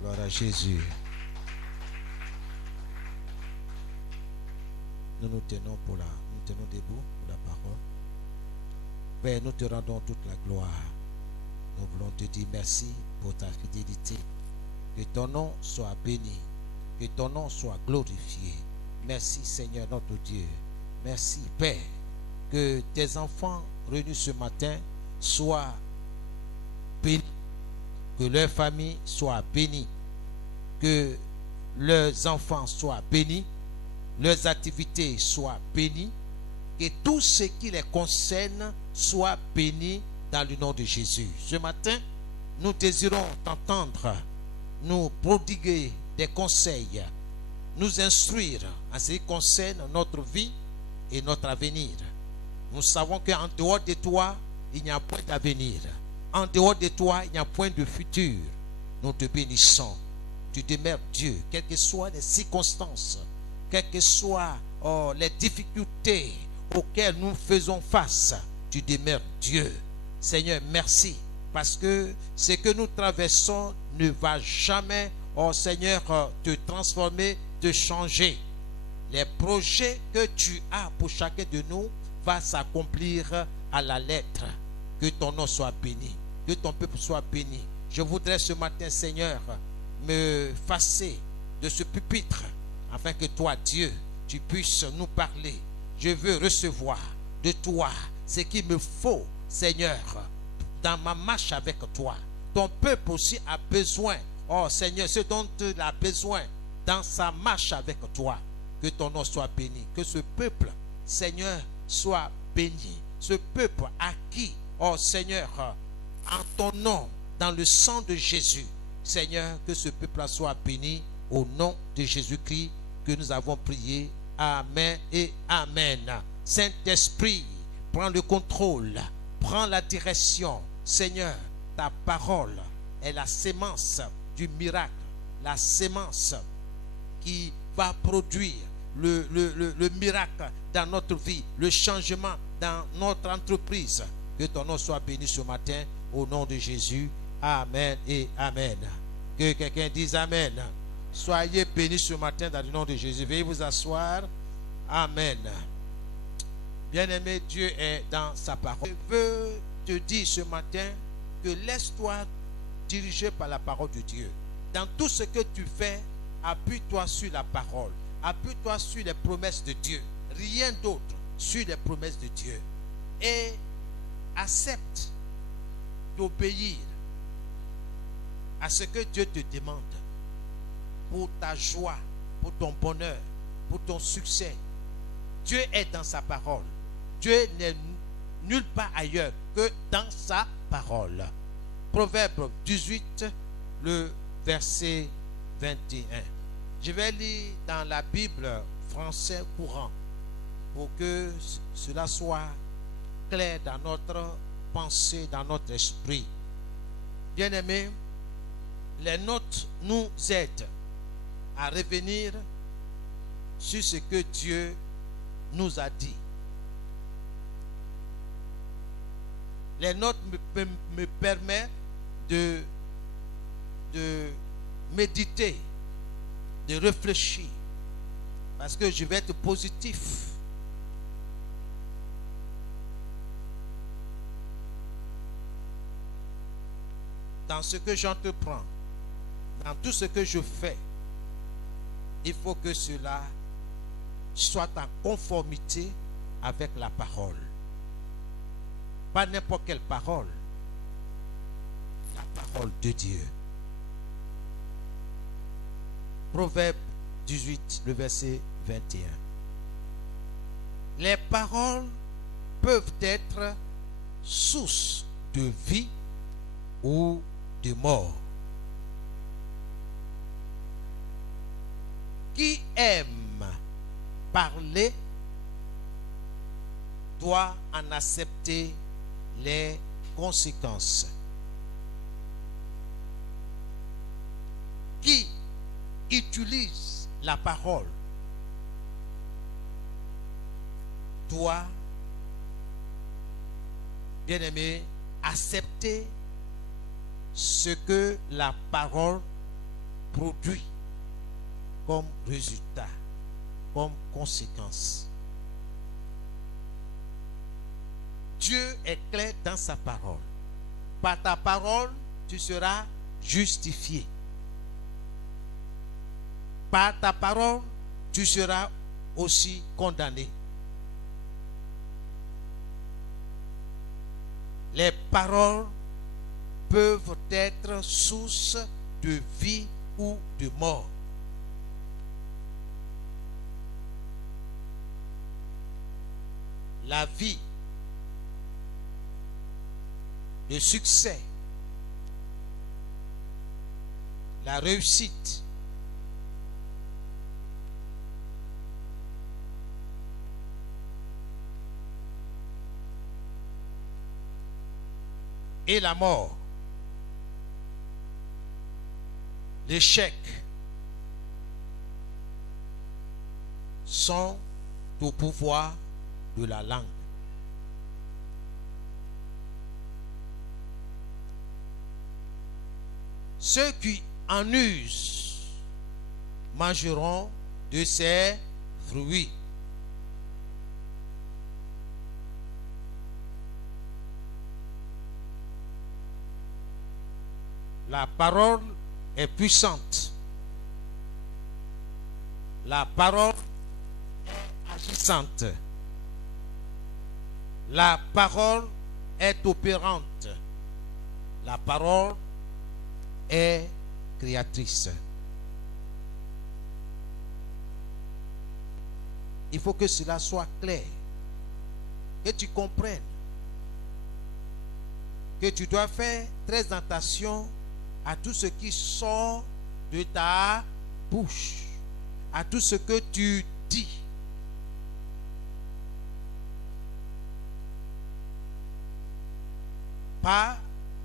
Gloire à Jésus. Nous tenons debout pour la parole. Père, nous te rendons toute la gloire. Nous voulons te dire merci pour ta fidélité. Que ton nom soit béni. Que ton nom soit glorifié. Merci Seigneur notre Dieu. Merci Père. Que tes enfants réunis ce matin soient bénis. Que leur famille soit bénie. Que leurs enfants soient bénis. Leurs activités soient bénies. Que tout ce qui les concerne soit béni dans le nom de Jésus. Ce matin, nous désirons t'entendre, nous prodiguer des conseils, nous instruire en ce qui concerne notre vie et notre avenir. Nous savons qu'en dehors de toi, il n'y a point d'avenir. En dehors de toi, il n'y a point de futur. Nous te bénissons. Tu demeures Dieu, quelles que soient les circonstances, quelles que soient les difficultés auxquelles nous faisons face. Tu demeures Dieu. Seigneur, merci. Parce que ce que nous traversons ne va jamais, oh Seigneur, te transformer, te changer. Les projets que tu as pour chacun de nous va s'accomplir à la lettre. Que ton nom soit béni, que ton peuple soit béni. Je voudrais ce matin, Seigneur, me fasser de ce pupitre, afin que toi, Dieu, tu puisses nous parler. Je veux recevoir de toi ce qu'il me faut, Seigneur, dans ma marche avec toi. Ton peuple aussi a besoin, oh Seigneur, ce dont il a besoin dans sa marche avec toi. Que ton nom soit béni, que ce peuple, Seigneur, soit béni. Ce peuple acquis, oh Seigneur, en ton nom, dans le sang de Jésus. Seigneur, que ce peuple soit béni au nom de Jésus-Christ que nous avons prié. Amen et Amen. Saint-Esprit, prends le contrôle, prends la direction. Seigneur, ta parole est la sémence du miracle, la sémence qui va produire le miracle dans notre vie, le changement dans notre entreprise. Que ton nom soit béni ce matin au nom de Jésus. Amen et Amen. Que quelqu'un dise Amen. Soyez bénis ce matin dans le nom de Jésus. Veuillez vous asseoir. Amen. Bien-aimé, Dieu est dans sa parole. Je veux te dire ce matin que laisse-toi diriger par la parole de Dieu. Dans tout ce que tu fais, appuie-toi sur la parole. Appuie-toi sur les promesses de Dieu. Rien d'autre sur les promesses de Dieu. Et accepte d'obéir à ce que Dieu te demande pour ta joie, pour ton bonheur, pour ton succès. Dieu est dans sa parole. Dieu n'est nulle part ailleurs que dans sa parole. Proverbe 18, le verset 21. Je vais lire dans la Bible français courant pour que cela soit clair dans notre pensée, dans notre esprit. Bien-aimés, les notes nous aident à revenir sur ce que Dieu nous a dit. Les notes me permettent de méditer, de réfléchir, parce que je vais être positif. Dans ce que j'entreprends, dans tout ce que je fais, il faut que cela soit en conformité avec la parole. Pas n'importe quelle parole, la parole de Dieu. Proverbe 18, le verset 21. Les paroles peuvent être source de vie ou de mort. Qui aime parler doit en accepter les conséquences. Qui utilise la parole doit, bien aimé, accepter ce que la parole produit comme résultat, comme conséquence. Dieu est clair dans sa parole. Par ta parole, tu seras justifié. Par ta parole, tu seras aussi condamné. Les paroles peuvent être source de vie ou de mort. La vie, le succès, la réussite, et la mort, l'échec sont au pouvoir de la langue. Ceux qui en usent mangeront de ses fruits. La parole est puissante. La parole est agissante. La parole est opérante. La parole est créatrice. Il faut que cela soit clair. Que tu comprennes que tu dois faire très attention à tout ce qui sort de ta bouche, à tout ce que tu dis. Par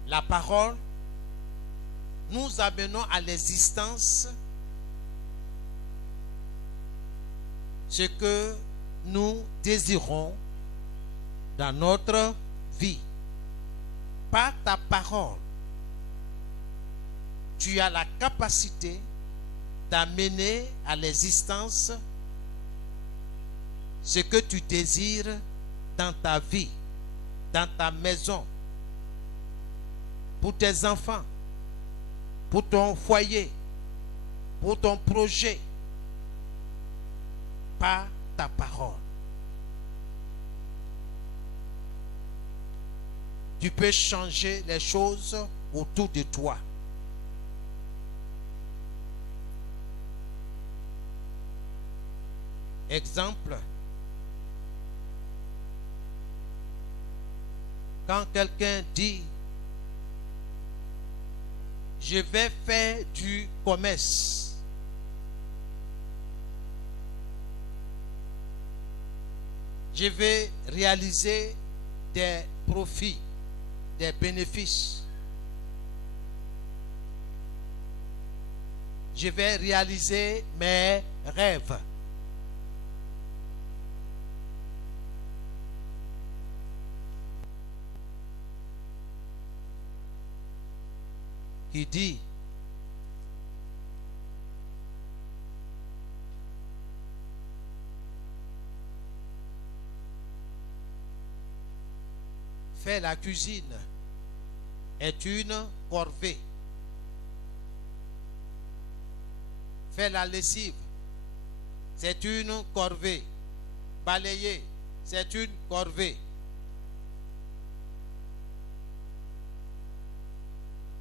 la parole, nous amenons à l'existence ce que nous désirons dans notre vie. Par ta parole, tu as la capacité d'amener à l'existence ce que tu désires dans ta vie, dans ta maison, pour tes enfants, pour ton foyer, pour ton projet, par ta parole. Tu peux changer les choses autour de toi. Exemple, quand quelqu'un dit je vais faire du commerce, je vais réaliser des profits, des bénéfices, je vais réaliser mes rêves. Qui dit faire la cuisine est une corvée. Faire la lessive, c'est une corvée. Balayer, c'est une corvée.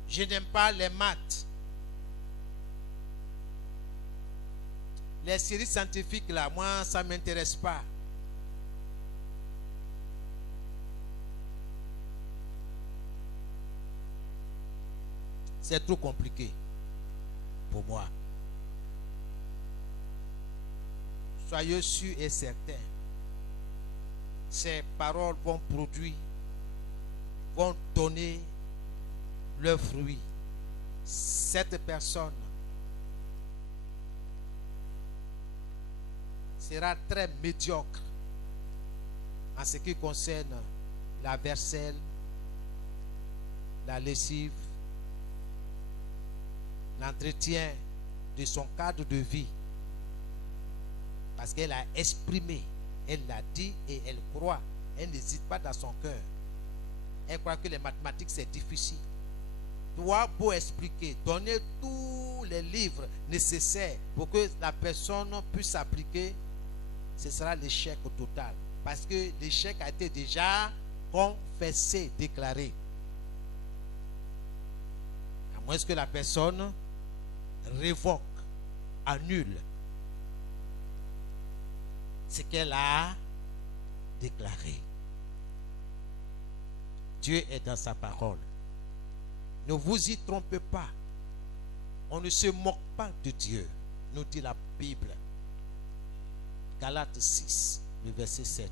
Je n'aime pas les maths. Les séries scientifiques, là, moi, ça ne m'intéresse pas. C'est trop compliqué pour moi. Soyez sûrs et certains, ces paroles vont produire, vont donner leurs fruits. Cette personne sera très médiocre en ce qui concerne la vaisselle, la lessive, l'entretien de son cadre de vie. Parce qu'elle a exprimé, elle l'a dit et elle croit. Elle n'hésite pas dans son cœur. Elle croit que les mathématiques c'est difficile. Doit beau expliquer, donner tous les livres nécessaires pour que la personne puisse appliquer, ce sera l'échec total. Parce que l'échec a été déjà confessé, déclaré. À moins que la personne révoque, annule ce qu'elle a déclaré. Dieu est dans sa parole. Ne vous y trompez pas. On ne se moque pas de Dieu, nous dit la Bible. Galates 6, le verset 7.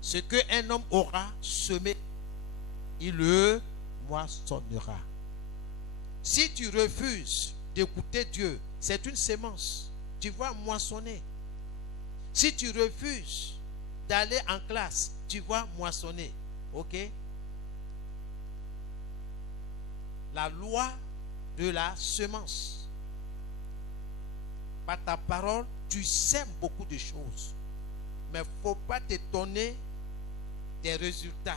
Ce qu'un homme aura semé, il le moissonnera. Si tu refuses d'écouter Dieu, c'est une sémence. Tu vas moissonner. Si tu refuses d'aller en classe, tu vas moissonner. Ok? La loi de la semence. Par ta parole, tu sèmes beaucoup de choses. Mais il ne faut pas t'étonner des résultats.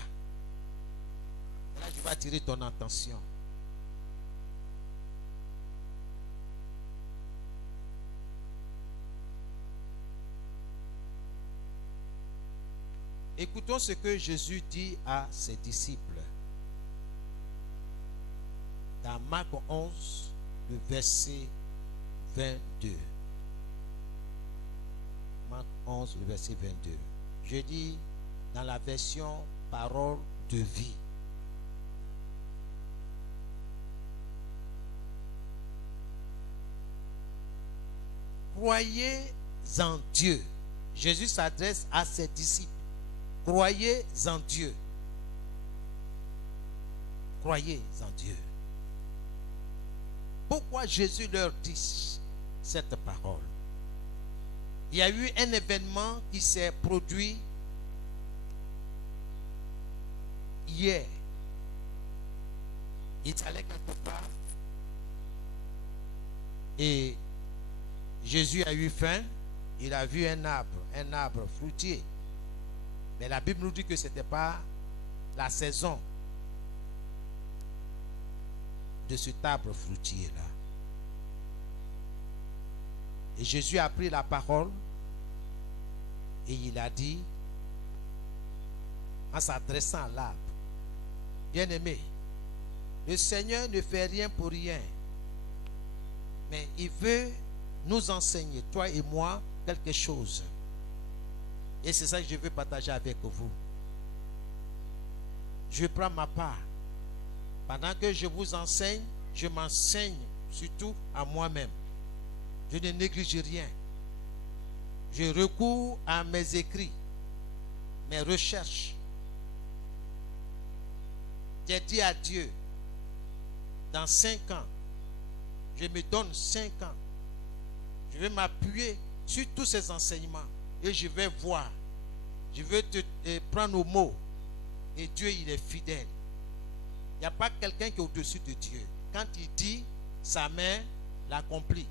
Là, je vais attirer ton attention. Écoutons ce que Jésus dit à ses disciples. Dans Marc 11, le verset 22. Marc 11, le verset 22. Je dis dans la version parole de vie. Croyez en Dieu. Jésus s'adresse à ses disciples. Croyez en Dieu. Croyez en Dieu. Pourquoi Jésus leur dit cette parole? Il y a eu un événement qui s'est produit hier. Il allait quelque part et Jésus a eu faim. Il a vu un arbre fruitier. Mais la Bible nous dit que ce n'était pas la saison de cet arbre fruitier-là. Et Jésus a pris la parole et il a dit, en s'adressant à l'arbre, bien-aimé, le Seigneur ne fait rien pour rien, mais il veut nous enseigner, toi et moi, quelque chose. Et c'est ça que je veux partager avec vous. Je prends ma part. Pendant que je vous enseigne, je m'enseigne surtout à moi-même. Je ne néglige rien. Je recours à mes écrits, mes recherches. J'ai dit à Dieu, dans 5 ans, je me donne 5 ans. Je vais m'appuyer sur tous ces enseignements et je vais voir. Je vais te prendre au mot. Et Dieu, il est fidèle. Il n'y a pas quelqu'un qui est au-dessus de Dieu. Quand il dit, sa main l'accomplit.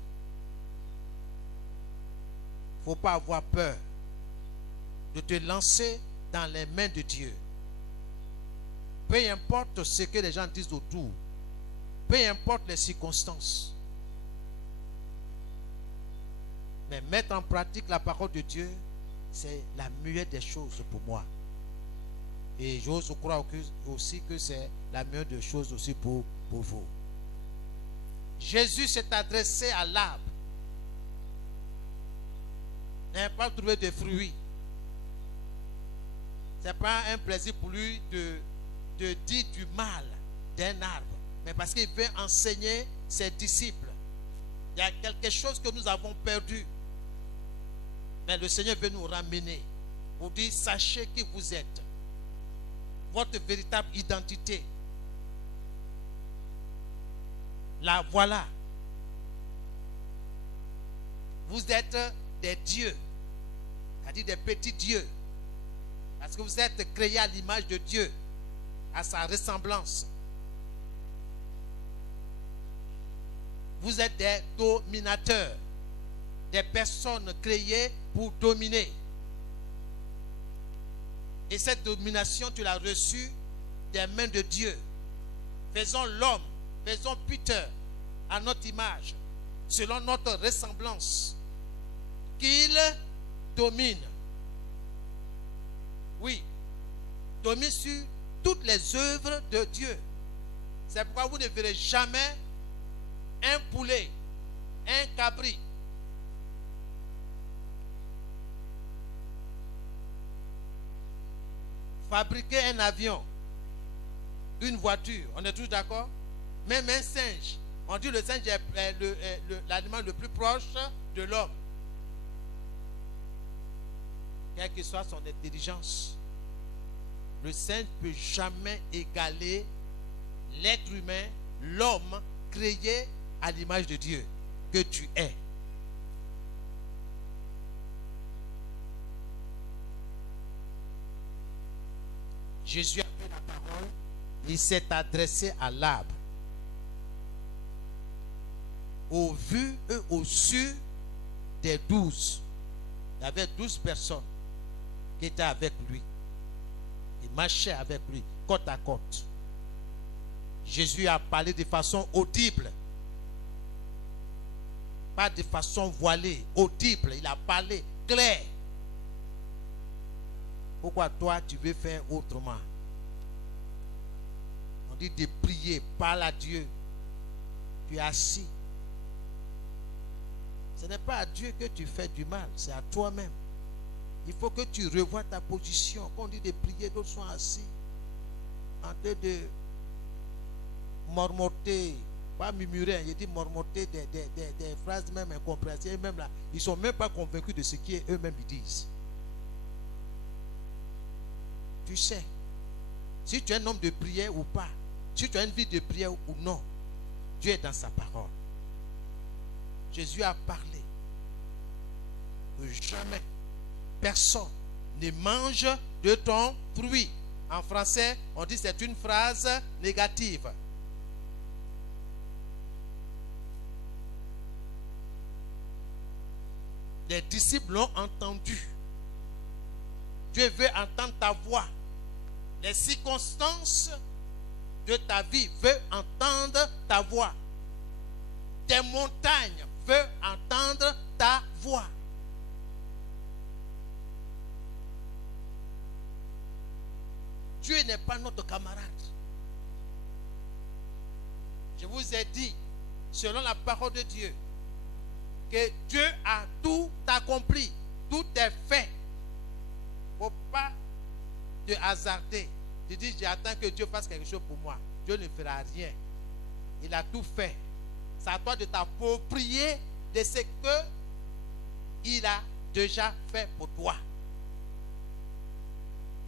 Il ne faut pas avoir peur de te lancer dans les mains de Dieu. Peu importe ce que les gens disent autour. Peu importe les circonstances. Mais mettre en pratique la parole de Dieu, c'est la meilleure des choses pour moi. Et j'ose croire aussi que c'est la meilleure des choses aussi pour vous. Jésus s'est adressé à l'arbre. Il n'a pas trouvé de fruits. Ce n'est pas un plaisir pour lui de dire du mal d'un arbre. Mais parce qu'il veut enseigner ses disciples. Il y a quelque chose que nous avons perdu. Mais le Seigneur veut nous ramener. Pour dire, sachez qui vous êtes. Votre véritable identité. La voilà. Vous êtes des dieux. C'est-à-dire des petits dieux. Parce que vous êtes créés à l'image de Dieu. À sa ressemblance. Vous êtes des dominateurs. Des personnes créées pour dominer. Et cette domination, tu l'as reçue des mains de Dieu. Faisons l'homme, faisons Peter à notre image, selon notre ressemblance, qu'il domine. Oui, domine sur toutes les œuvres de Dieu. C'est pourquoi vous ne verrez jamais un poulet, un cabri, fabriquer un avion, une voiture, on est tous d'accord? Même un singe, on dit le singe est l'animal le plus proche de l'homme. Quelle que soit son intelligence, le singe ne peut jamais égaler l'être humain, l'homme créé à l'image de Dieu que tu es. Jésus a pris la parole, il s'est adressé à l'arbre. Au vu et au su des 12, il y avait 12 personnes qui étaient avec lui. Ils marchaient avec lui, côte à côte. Jésus a parlé de façon audible. Pas de façon voilée, audible. Il a parlé clair. Pourquoi toi, tu veux faire autrement? On dit de prier, parle à Dieu. Tu es assis. Ce n'est pas à Dieu que tu fais du mal, c'est à toi-même. Il faut que tu revoies ta position. Quand on dit de prier, d'autres sont assis en train de mormoter, pas murmurer, il dit mormoter des phrases même incompréhensibles. Même là, ils ne sont même pas convaincus de ce qu'eux-mêmes disent. Tu sais, si tu es un homme de prière ou pas, si tu as une vie de prière ou non, Dieu est dans sa parole. Jésus a parlé que jamais personne ne mange de ton fruit. En français, on dit que c'est une phrase négative. Les disciples l'ont entendu. Dieu veut entendre ta voix. Les circonstances de ta vie veulent entendre ta voix. Tes montagnes veulent entendre ta voix. Dieu n'est pas notre camarade. Je vous ai dit, selon la parole de Dieu, que Dieu a tout accompli. Tout est fait. Il ne faut pas te hasarder. Tu dis, j'attends que Dieu fasse quelque chose pour moi. Dieu ne fera rien. Il a tout fait. C'est à toi de t'approprier de ce qu'il a déjà fait pour toi.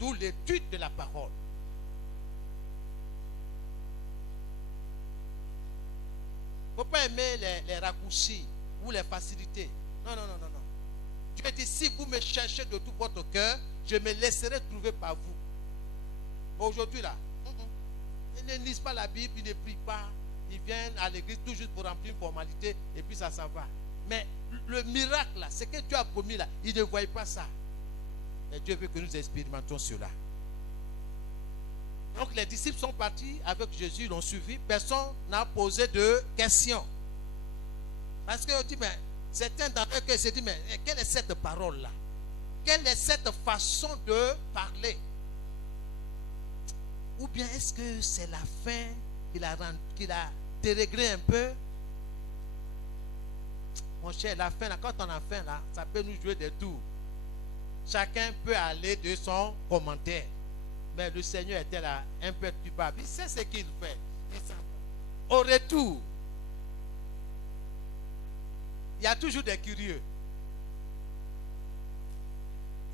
D'où l'étude de la parole. Il ne faut pas aimer les raccourcis ou les facilités. Non, non, non, non, non. Dieu dit, si vous me cherchez de tout votre cœur, je me laisserai trouver par vous. Bon, aujourd'hui là, ils ne lisent pas la Bible, ils ne prient pas, ils viennent à l'église tout juste pour remplir une formalité et puis ça s'en va. Mais le miracle là, ce que Dieu a promis là, ils ne voient pas ça. Et Dieu veut que nous expérimentions cela. Donc les disciples sont partis avec Jésus, ils l'ont suivi. Personne n'a posé de questions. Parce qu'on dit, mais certains d'entre eux se disent, mais quelle est cette parole-là? Quelle est cette façon de parler? Ou bien est-ce que c'est la fin qu'il a déréglé un peu? Mon cher, la fin, là, quand on a faim, là, ça peut nous jouer des tours. Chacun peut aller de son commentaire. Mais le Seigneur était là, imperturbable. Il sait ce qu'il fait. Au retour, il y a toujours des curieux.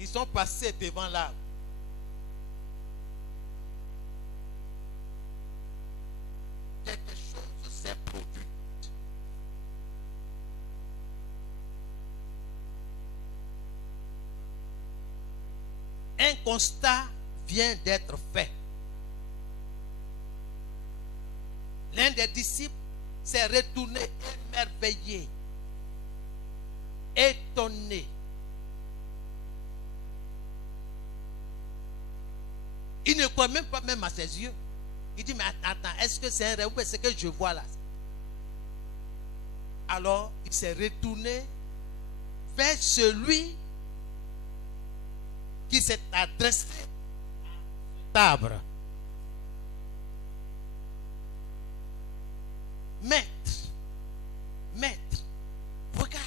Ils sont passés devant l'arbre. Quelque chose s'est produit. Un constat vient d'être fait. L'un des disciples s'est retourné émerveillé, étonné. Il ne croit même pas même à ses yeux. Il dit, mais attends, est-ce que c'est un rêve ou est-ce que je vois là? Alors, il s'est retourné vers celui qui s'est adressé à l'arbre. Maître, regarde.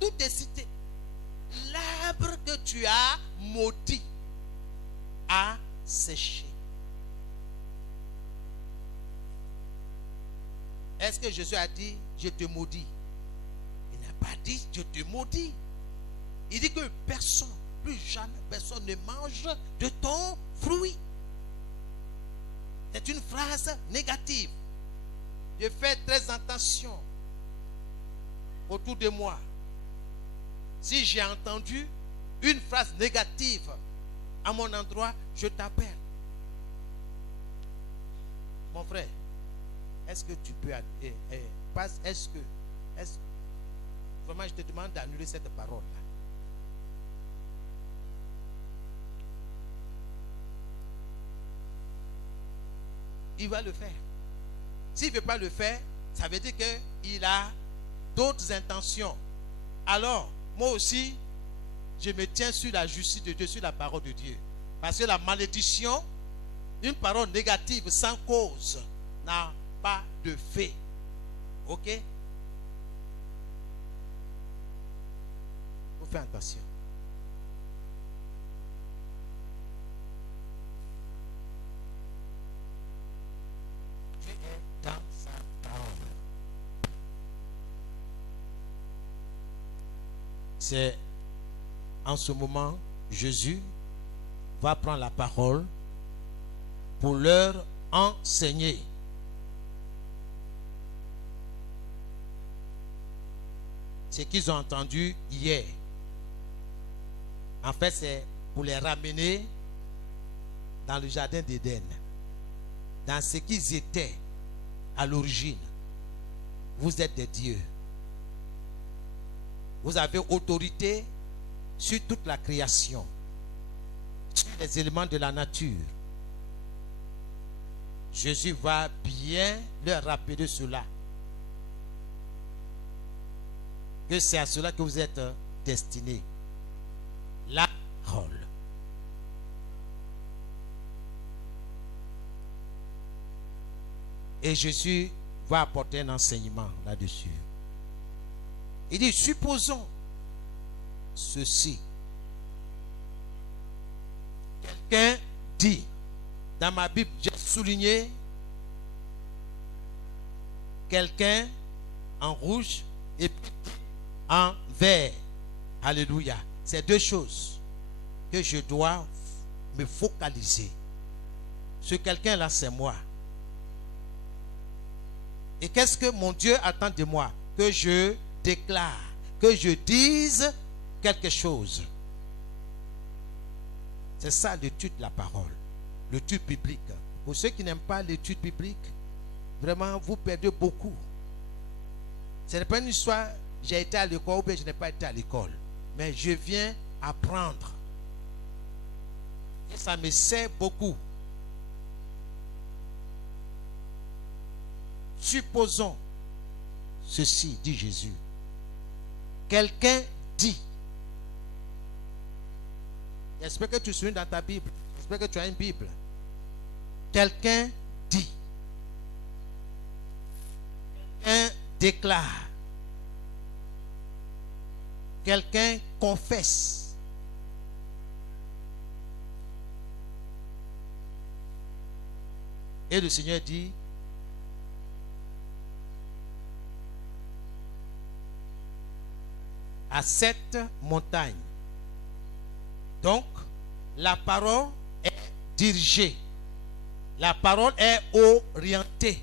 Tout est cité. L'arbre que tu as maudit a séché. Est-ce que Jésus a dit, je te maudis? Il n'a pas dit, je te maudis. Il dit que personne, plus jamais personne ne mange de ton fruit. C'est une phrase négative. Je fais très attention autour de moi. Si j'ai entendu une phrase négative à mon endroit, je t'appelle. Mon frère, est-ce que tu peux... Vraiment, je te demande d'annuler cette parole-là. Il va le faire. S'il ne veut pas le faire, ça veut dire qu'il a d'autres intentions. Alors, moi aussi, je me tiens sur la justice de Dieu, sur la parole de Dieu. Parce que la malédiction, une parole négative sans cause, n'a pas de fait. Ok? Il faut faire attention. Dieu est dans sa parole. C'est en ce moment, Jésus va prendre la parole pour leur enseigner. Ce qu'ils ont entendu hier. En fait, c'est pour les ramener dans le jardin d'Éden, dans ce qu'ils étaient à l'origine. Vous êtes des dieux. Vous avez autorité sur toute la création, sur les éléments de la nature. Jésus va bien leur rappeler cela. Que c'est à cela que vous êtes destinés. La parole. Et Jésus va apporter un enseignement là-dessus. Il dit, supposons ceci. Quelqu'un dit, dans ma Bible, j'ai souligné quelqu'un en rouge et puis en vert. Alléluia. C'est deux choses que je dois me focaliser. Ce quelqu'un-là, c'est moi. Et qu'est-ce que mon Dieu attend de moi? Que je déclare, que je dise quelque chose. C'est ça l'étude de la parole, l'étude biblique. Pour ceux qui n'aiment pas l'étude biblique, vraiment vous perdez beaucoup. Ce n'est pas une histoire, j'ai été à l'école ou bien je n'ai pas été à l'école. Mais je viens apprendre. Et ça me sert beaucoup. Supposons ceci, dit Jésus. Quelqu'un dit. J'espère que tu suis dans ta Bible. J'espère que tu as une Bible. Quelqu'un dit. Quelqu'un déclare. Quelqu'un confesse. Et le Seigneur dit, à cette montagne. Donc, la parole est dirigée. La parole est orientée.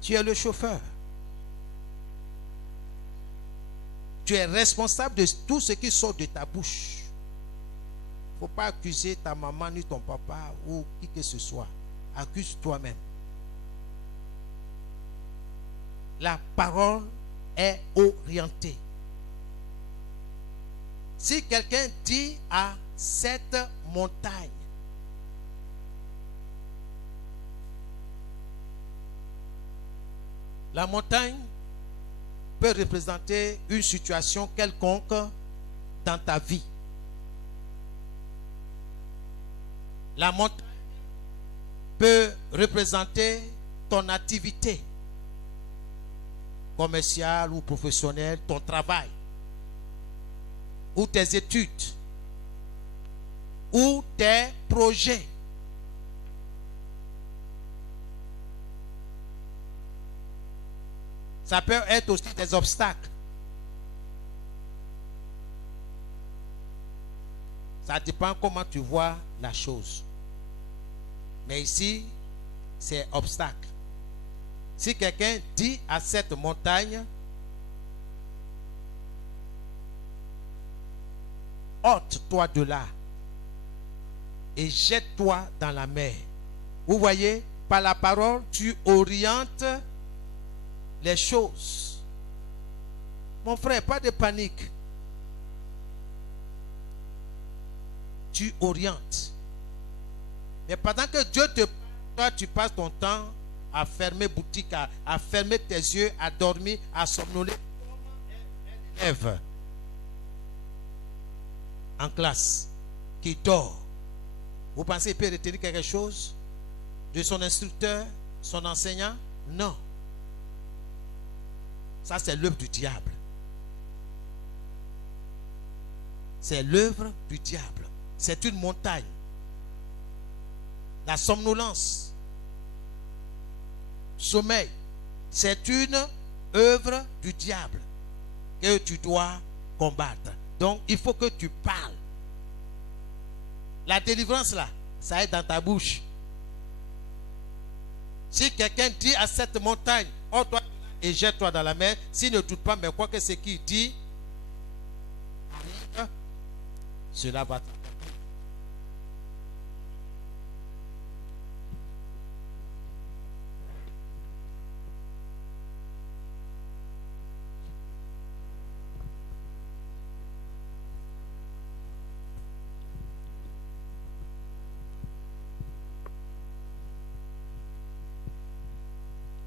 Tu es le chauffeur. Tu es responsable de tout ce qui sort de ta bouche. Il ne faut pas accuser ta maman ni ton papa ou qui que ce soit. Accuse toi-même. La parole est orientée. Si quelqu'un dit à cette montagne, la montagne peut représenter une situation quelconque dans ta vie. La montagne peut représenter ton activité commerciale ou professionnelle, ton travail, ou tes études, ou tes projets. Ça peut être aussi des obstacles. Ça dépend comment tu vois la chose. Mais ici, c'est obstacle. Si quelqu'un dit à cette montagne, ôte-toi de là et jette-toi dans la mer. Vous voyez, par la parole, tu orientes les choses. Mon frère, pas de panique. Tu orientes. Mais pendant que Dieu te parle, toi, tu passes ton temps à fermer boutique, à fermer tes yeux, à dormir, à somnoler. Comment elle élève? en classe, qui dort, vous pensez qu'il peut retenir quelque chose de son instructeur, son enseignant? Non. Ça, c'est l'œuvre du diable. C'est l'œuvre du diable. C'est une montagne. La somnolence, sommeil, c'est une œuvre du diable que tu dois combattre. Donc, il faut que tu parles. La délivrance, là, ça est dans ta bouche. Si quelqu'un dit à cette montagne, oh toi, et jette-toi dans la mer, s'il ne doute pas, mais quoi que ce qu'il dit, cela va t'accomplir.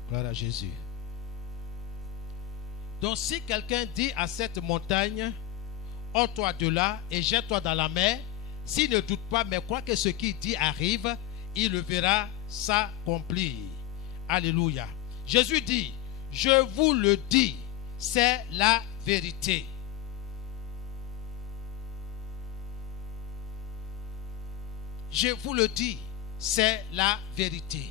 Gloire à Jésus. Donc si quelqu'un dit à cette montagne, ôte-toi de là et jette-toi dans la mer, s'il ne doute pas, mais croit que ce qu'il dit arrive, il le verra s'accomplir. Alléluia. Jésus dit, je vous le dis, c'est la vérité. Je vous le dis, c'est la vérité.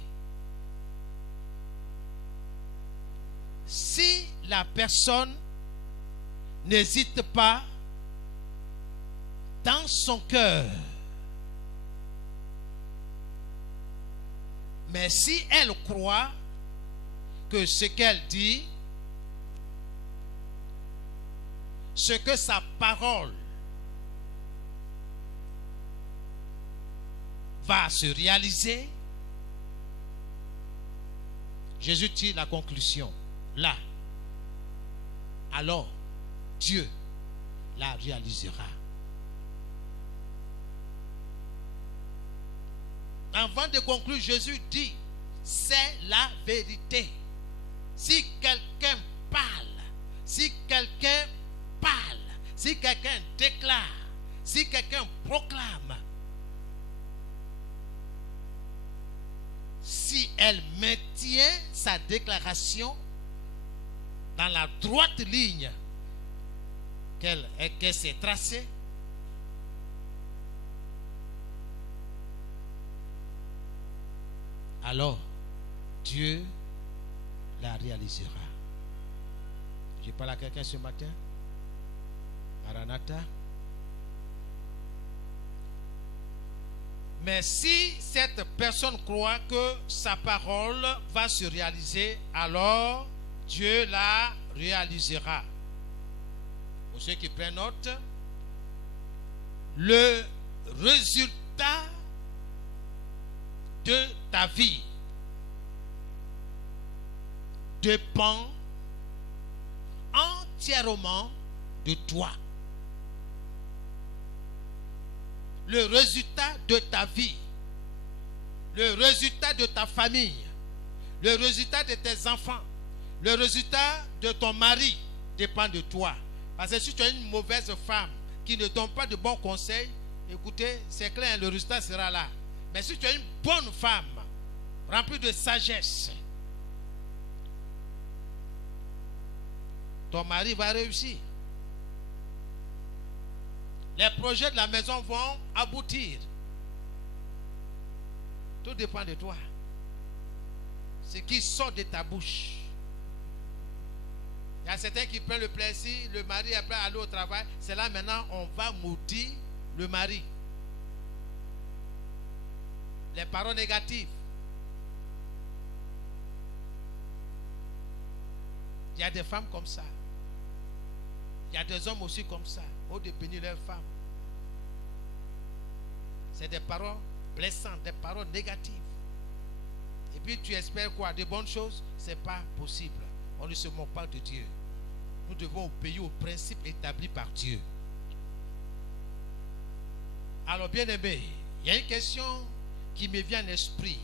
Si la personne n'hésite pas dans son cœur, mais si elle croit que ce qu'elle dit, ce que sa parole va se réaliser, Jésus tire la conclusion. Là, alors Dieu la réalisera. Avant de conclure, Jésus dit, c'est la vérité. Si quelqu'un parle, si quelqu'un parle, si quelqu'un déclare, si quelqu'un proclame, si elle maintient sa déclaration dans la droite ligne qu'elle s'est tracée, alors Dieu la réalisera. Je parle à quelqu'un ce matin. Maranatha. Mais si cette personne croit que sa parole va se réaliser, alors Dieu la réalisera. Pour ceux qui prennent note, le résultat de ta vie dépend entièrement de toi. Le résultat de ta vie, le résultat de ta famille, le résultat de tes enfants, le résultat de ton mari dépend de toi. Parce que si tu as une mauvaise femme qui ne donne pas de bons conseils, écoutez, c'est clair, le résultat sera là. Mais si tu as une bonne femme, remplie de sagesse, ton mari va réussir. Les projets de la maison vont aboutir. Tout dépend de toi. Ce qui sort de ta bouche. Il y a certains qui prennent le plaisir, le mari après aller au travail. C'est là maintenant on va maudire le mari. Les paroles négatives. Il y a des femmes comme ça. Il y a des hommes aussi comme ça. Au de bénir leurs femmes. C'est des paroles blessantes, des paroles négatives. Et puis tu espères quoi? De bonnes choses? Ce n'est pas possible. On ne se moque pas de Dieu. Nous devons obéir aux principes établis par Dieu. Alors bien aimé, il y a une question qui me vient à l'esprit.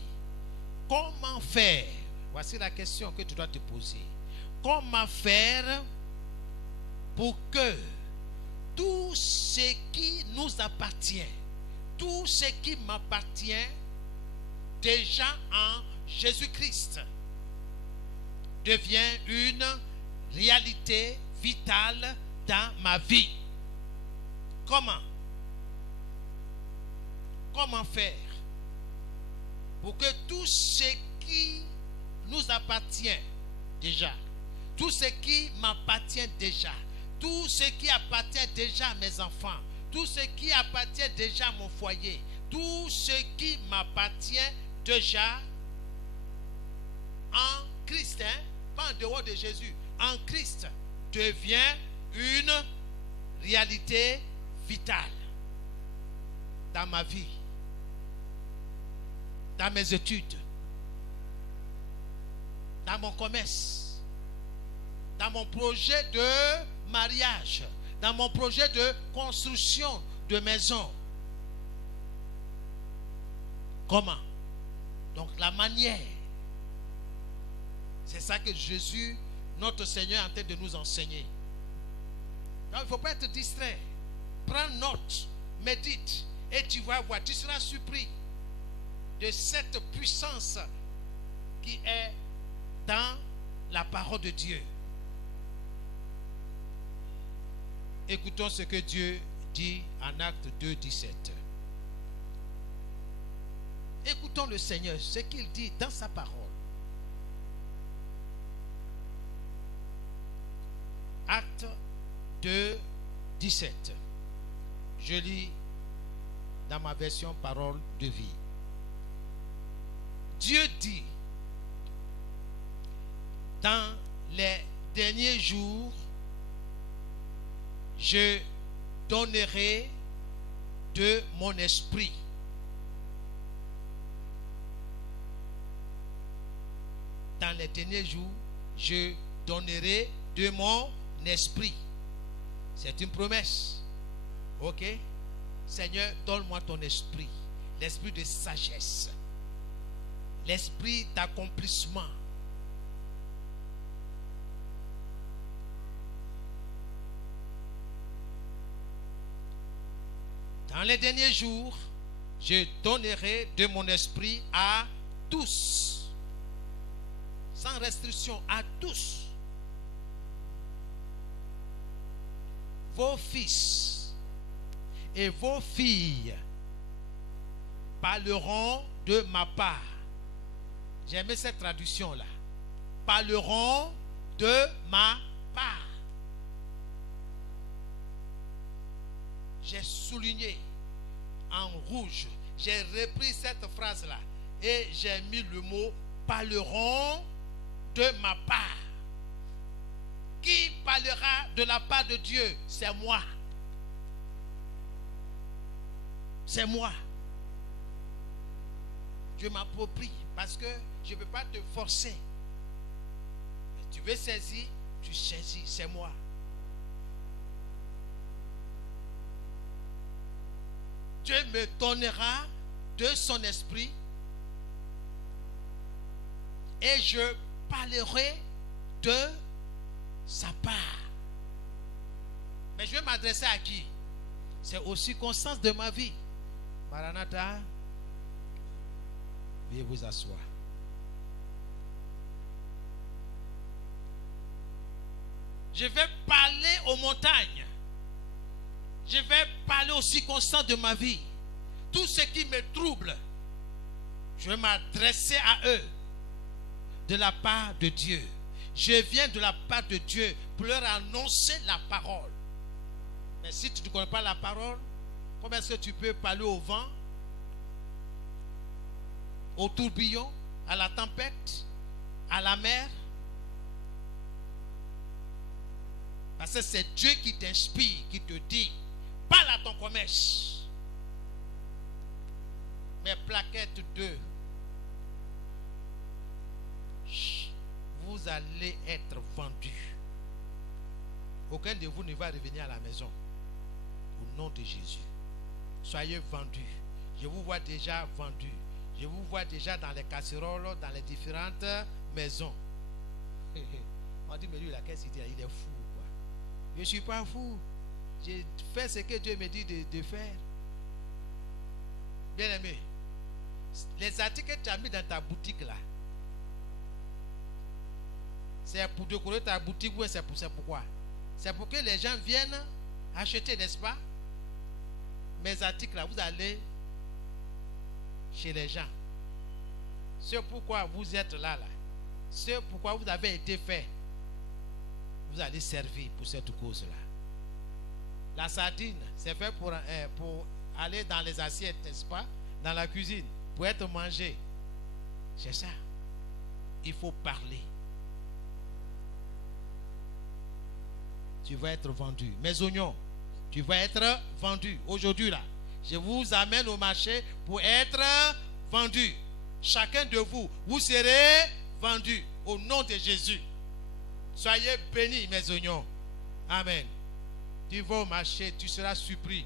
Comment faire? Voici la question que tu dois te poser. Comment faire pour que tout ce qui nous appartient, tout ce qui m'appartient déjà en Jésus-Christ devient une réalité vitale dans ma vie. Comment? Comment faire pour que tout ce qui nous appartient déjà, tout ce qui m'appartient déjà, tout ce qui appartient déjà à mes enfants, tout ce qui appartient déjà à mon foyer, tout ce qui m'appartient déjà en Christ, hein, pas en dehors de Jésus, en Christ, devient une réalité vitale dans ma vie, dans mes études, dans mon commerce, dans mon projet de mariage, dans mon projet de construction de maison. Comment? Donc la manière. C'est ça que Jésus, notre Seigneur, est en train de nous enseigner. Donc, il ne faut pas être distrait. Prends note, médite, et tu vas voir, tu seras surpris de cette puissance qui est dans la parole de Dieu. Écoutons ce que Dieu dit en Acte 2, 17. Écoutons le Seigneur, ce qu'il dit dans sa parole. Acte 2, 17. Je lis dans ma version parole de vie. Dieu dit, dans les derniers jours, je donnerai de mon esprit. Dans les derniers jours, je donnerai de mon esprit. C'est une promesse. Ok? Seigneur, donne-moi ton esprit. L'esprit de sagesse. L'esprit d'accomplissement. Dans les derniers jours, je donnerai de mon esprit à tous. Sans restriction, à tous. Vos fils et vos filles parleront de ma part. J'ai aimé cette traduction-là. Parleront de ma part. J'ai souligné en rouge. J'ai repris cette phrase-là et j'ai mis le mot parleront de ma part. Qui parlera de la part de Dieu? C'est moi. C'est moi. Je m'approprie parce que je ne peux pas te forcer. Mais tu veux saisir, tu saisis. C'est moi. Dieu me donnera de son esprit et je parlerai de sa part. Mais je vais m'adresser à qui? C'est aux circonstances de ma vie. Maranatha, veuillez vous asseoir. Je vais parler aux montagnes. Je vais parler aux circonstances de ma vie. Tout ce qui me trouble, je vais m'adresser à eux de la part de Dieu. Je viens de la part de Dieu pour leur annoncer la parole. Mais si tu ne connais pas la parole, comment est-ce que tu peux parler au vent, au tourbillon, à la tempête, à la mer? Parce que c'est Dieu qui t'inspire, qui te dit, parle à ton commerce. Mes plaquettes 2. Vous allez être vendus. Aucun de vous ne va revenir à la maison. Au nom de Jésus. Soyez vendus. Je vous vois déjà vendus. Je vous vois déjà dans les casseroles, dans les différentes maisons. On dit, mais lui, la caisse, il est fou. Quoi. Je ne suis pas fou. je fais ce que Dieu me dit de faire. Bien aimé, les articles que tu as mis dans ta boutique là, c'est pour décorer ta boutique ou c'est pourquoi? C'est pour que les gens viennent acheter, n'est-ce pas? Mes articles là, vous allez chez les gens. C'est pourquoi vous êtes là. C'est pourquoi vous avez été fait. Vous allez servir pour cette cause-là. La sardine, c'est fait pour aller dans les assiettes, n'est-ce pas? Dans la cuisine, pour être mangé. C'est ça. Il faut parler. Tu vas être vendu. Mes oignons, tu vas être vendu. Aujourd'hui là, je vous amène au marché pour être vendu. Chacun de vous, vous serez vendu au nom de Jésus. Soyez bénis, mes oignons. Amen. Tu vas au marché, tu seras surpris.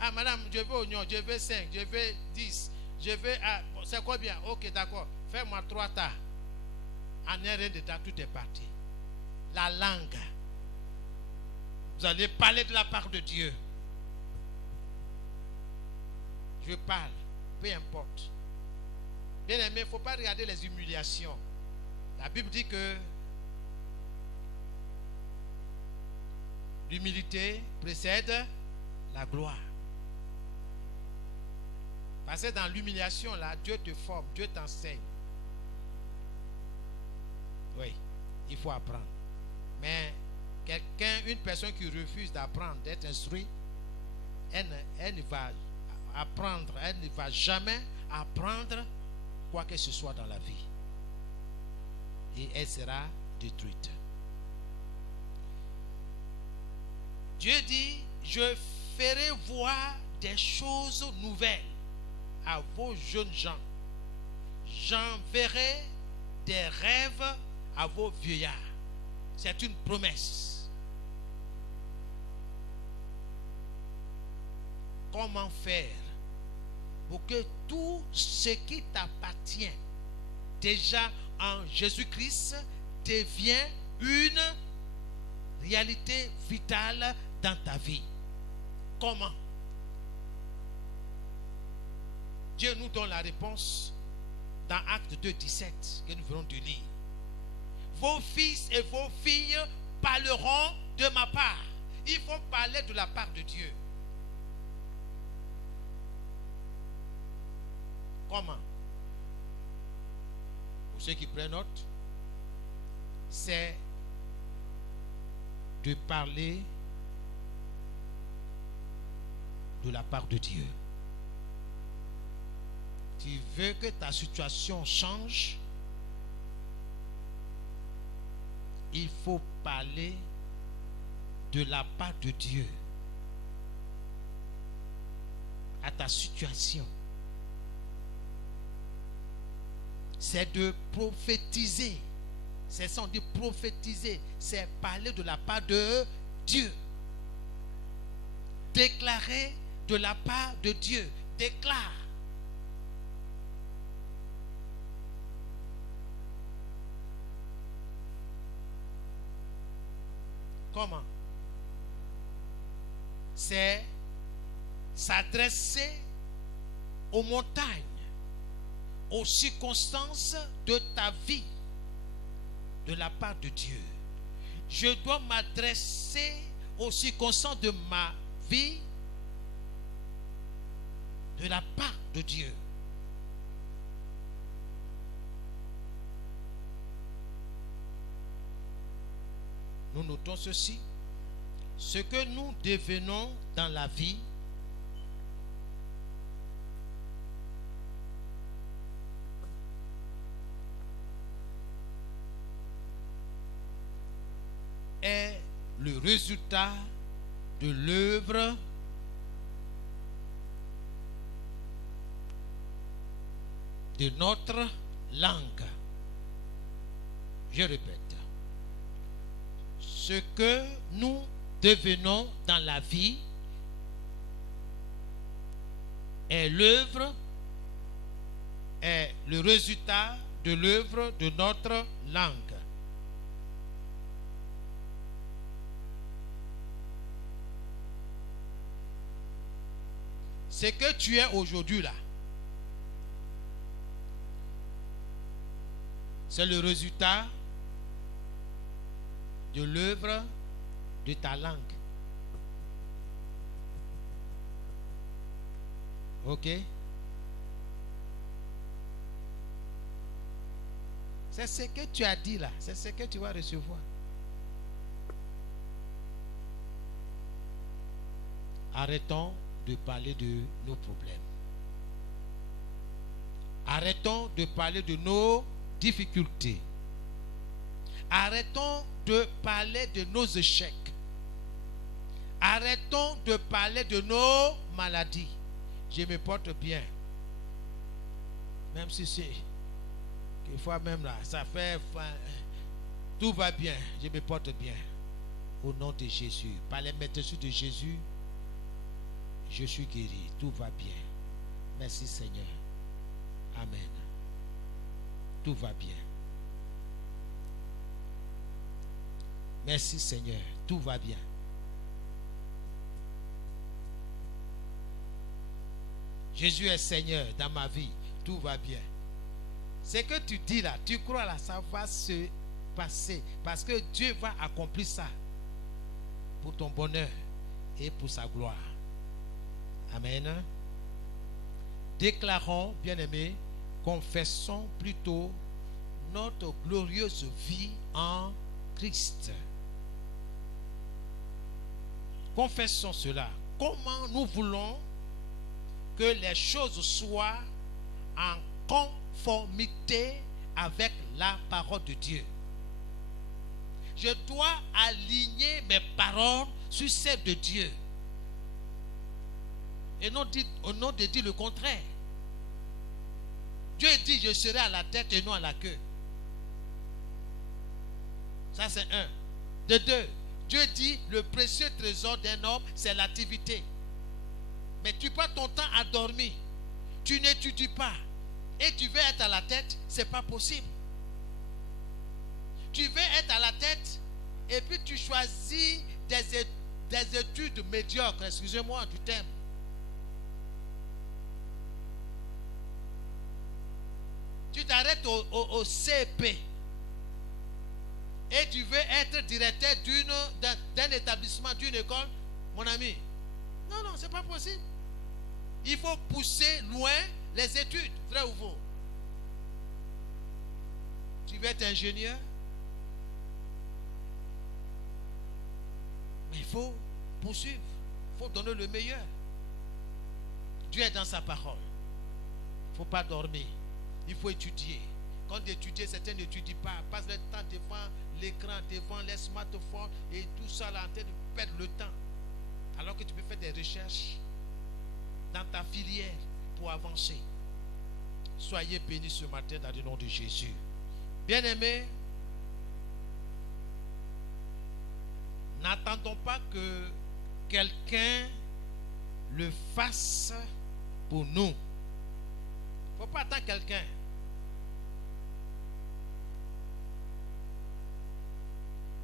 Ah, madame, je veux oignons, je veux 5, je veux 10, je veux... Ah, c'est quoi bien? Ok, d'accord. Fais-moi 3 tas. En un rien de temps, tout est parti. La langue. Vous allez parler de la part de Dieu. Je parle, peu importe. Bien aimé, il ne faut pas regarder les humiliations. La Bible dit que l'humilité précède la gloire. Parce que dans l'humiliation, là, Dieu te forme, Dieu t'enseigne. Oui, il faut apprendre. Mais une personne qui refuse d'apprendre, d'être instruit, elle ne va apprendre, elle ne va jamais apprendre quoi que ce soit dans la vie. Et elle sera détruite. Dieu dit, je ferai voir des choses nouvelles à vos jeunes gens. J'enverrai des rêves à vos vieillards. C'est une promesse. Comment faire pour que tout ce qui t'appartient déjà en Jésus-Christ devienne une réalité vitale dans ta vie? Comment? Dieu nous donne la réponse dans Actes 2, 17 que nous venons de lire. Vos fils et vos filles parleront de ma part. Il faut parler de la part de Dieu. Comment? Pour ceux qui prennent note, c'est de parler de la part de Dieu. Tu veux que ta situation change? Il faut parler de la part de Dieu à ta situation. C'est de prophétiser. C'est ça, on dit prophétiser. C'est parler de la part de Dieu. Déclarer de la part de Dieu. Déclare. Comment? C'est s'adresser aux montagnes, aux circonstances de ta vie, de la part de Dieu. Je dois m'adresser aux circonstances de ma vie, de la part de Dieu. Nous notons ceci. Ce que nous devenons dans la vie est le résultat de l'œuvre de notre langue. Je répète. Ce que nous devenons dans la vie est l'œuvre, est le résultat de l'œuvre de notre langue. Ce que tu es aujourd'hui là, c'est le résultat de l'œuvre de ta langue. Ok? C'est ce que tu as dit là. C'est ce que tu vas recevoir. Arrêtons de parler de nos problèmes. Arrêtons de parler de nos difficultés. Arrêtons de parler de nos échecs. Arrêtons de parler de nos maladies. Je me porte bien. Même si c'est quelquefois même là, ça fait tout va bien. Je me porte bien. Au nom de Jésus, par les maîtrises de Jésus, je suis guéri. Tout va bien. Merci Seigneur. Amen. Tout va bien. Merci Seigneur. Tout va bien. Jésus est Seigneur dans ma vie. Tout va bien. Ce que tu dis là, tu crois là, ça va se passer. Parce que Dieu va accomplir ça pour ton bonheur et pour sa gloire. Amen. Déclarons, bien-aimés, confessons plutôt notre glorieuse vie en Christ. Confessons cela. Comment nous voulons que les choses soient en conformité avec la parole de Dieu. Je dois aligner mes paroles sur celles de Dieu. Et non de dire le contraire. Dieu dit, je serai à la tête et non à la queue. Ça c'est un. De deux, Dieu dit, le précieux trésor d'un homme, c'est l'activité. Mais tu passes ton temps à dormir. Tu n'étudies pas. Et tu veux être à la tête, ce n'est pas possible. Tu veux être à la tête et puis tu choisis des études médiocres, excusez-moi du terme. Tu t'arrêtes au CP et tu veux être directeur d'un établissement, d'une école, mon ami. Non, non, ce n'est pas possible. Il faut pousser loin les études, vrai ou faux. Tu veux être ingénieur, mais il faut poursuivre, il faut donner le meilleur. Dieu est dans sa parole. Il ne faut pas dormir, il faut étudier. Quand d'étudier, certains n'étudient pas, passent le temps devant l'écran, devant les smartphones et tout ça là, en train de perdre le temps. Alors que tu peux faire des recherches dans ta filière pour avancer. Soyez bénis ce matin dans le nom de Jésus. Bien-aimés, n'attendons pas que quelqu'un le fasse pour nous. Il ne faut pas attendre quelqu'un.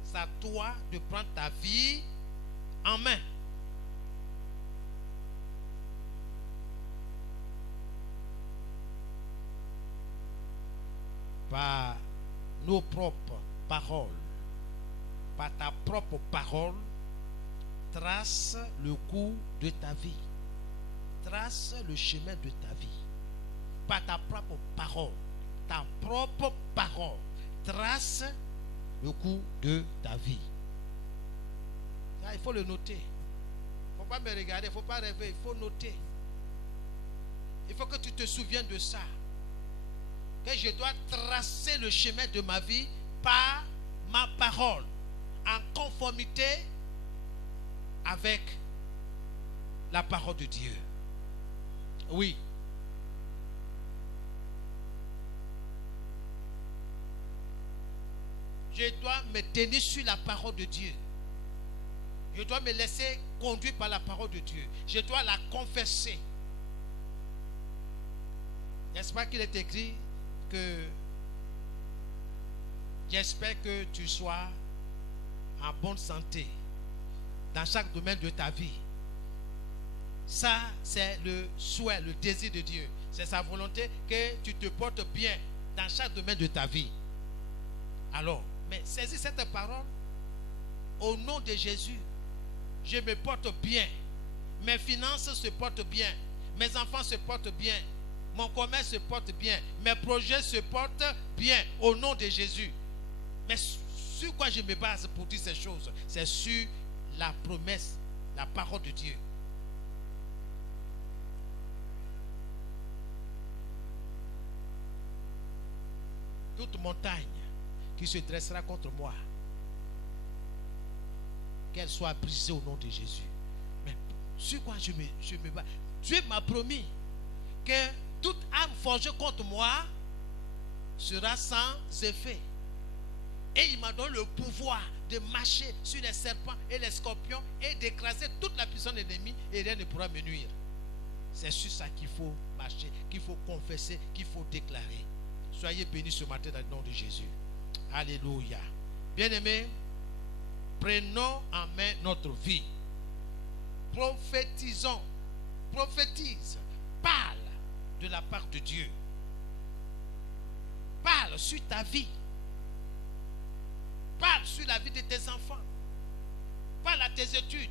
C'est à toi de prendre ta vie en main. Par nos propres paroles, par ta propre parole, trace le cours de ta vie. Trace le chemin de ta vie. Par ta propre parole, trace le cours de ta vie. Là, il faut le noter. Il ne faut pas me regarder, il ne faut pas rêver, il faut noter. Il faut que tu te souviennes de ça. Que je dois tracer le chemin de ma vie par ma parole, en conformité avec la parole de Dieu. Oui. Je dois me tenir sur la parole de Dieu. Je dois me laisser conduire par la parole de Dieu. Je dois la confesser. N'est-ce pas qu'il est écrit que j'espère que tu sois en bonne santé dans chaque domaine de ta vie. Ça, c'est le souhait, le désir de Dieu. C'est sa volonté que tu te portes bien dans chaque domaine de ta vie. Alors, mais saisis cette parole. Au nom de Jésus, je me porte bien. Mes finances se portent bien. Mes enfants se portent bien. Mon commerce se porte bien. Mes projets se portent bien. Au nom de Jésus. Mais sur quoi je me base pour dire ces choses? C'est sur la promesse, la parole de Dieu. Toute montagne qui se dressera contre moi, qu'elle soit brisée au nom de Jésus. Mais sur quoi je me bats? Dieu m'a promis que toute arme forgée contre moi sera sans effet. Et il m'a donné le pouvoir de marcher sur les serpents et les scorpions et d'écraser toute la puissance de l'ennemi et rien ne pourra me nuire. C'est sur ça qu'il faut marcher, qu'il faut confesser, qu'il faut déclarer. Soyez bénis ce matin dans le nom de Jésus. Alléluia. Bien-aimés, prenons en main notre vie. Prophétisons. Prophétise. Parle de la part de Dieu. Parle sur ta vie. Parle sur la vie de tes enfants. Parle à tes études.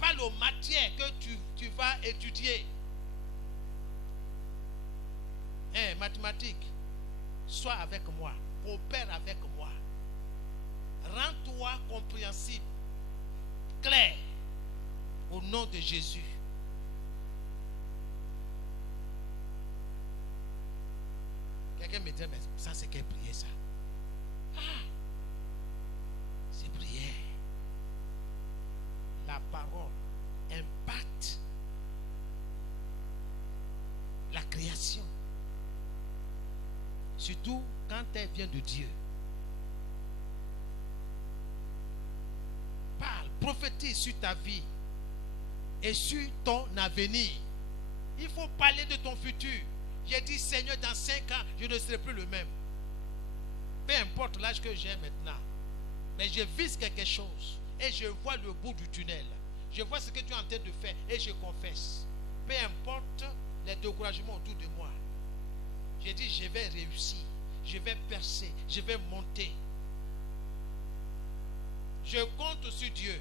Parle aux matières que tu vas étudier. Mathématiques. Sois avec moi. Opère avec moi. Rends-toi compréhensible. Clair. Au nom de Jésus. Quelqu'un me dit, mais ça c'est quelle prière ça? Ah, c'est prière. La parole impacte la création. Surtout quand elle vient de Dieu. Parle, prophétise sur ta vie et sur ton avenir. Il faut parler de ton futur. J'ai dit, Seigneur, dans 5 ans, je ne serai plus le même. Peu importe l'âge que j'ai maintenant. Mais je vise quelque chose. Et je vois le bout du tunnel. Je vois ce que tu es en train de faire. Et je confesse. Peu importe les découragements autour de moi. J'ai dit, je vais réussir. Je vais percer. Je vais monter. Je compte sur Dieu.